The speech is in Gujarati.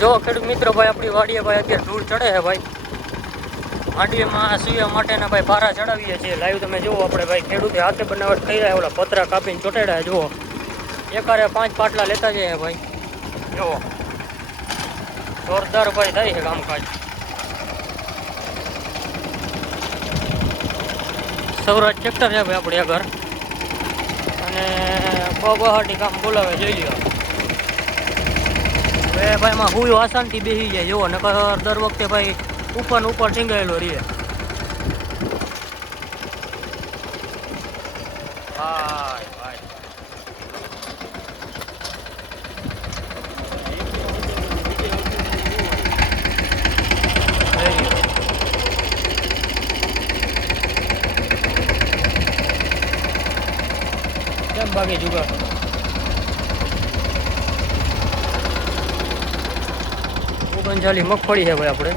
જો ખેડૂત મિત્રો ભાઈ આપણી વાડીએ ભાઈ અત્યારે ધૂળ ચડે છે ભાઈ માંડવીમાં સુયા માટેના ભાઈ પારા ચડાવીએ છીએ લાઈવ તમે જુઓ આપણે ભાઈ ખેડૂતે હાથે બનાવટ થઈ રહ્યા ઓલા પતરા કાપીને ચોટેડા જુઓ એકારે 5 પાટલા લેતા જઈએ ભાઈ જુઓ જોરદાર ભાઈ થાય છે કામકાજ સૌરાજ ટ્રેક્ટર છે ભાઈ આપણે આગળ અને બહાટી કામ બોલાવે જોઈ લ્યો હવે ભાઈ એમાં હું આસાનથી બેસી જાય જુઓ નકર દર વખતે ભાઈ ઉપર ઉપર ટીંગાયેલો રહીએ ભાઈ ભાઈ કેમ બાકી જુગાર ઓગણચાલીસ મગફળી છે ભાઈ આપણે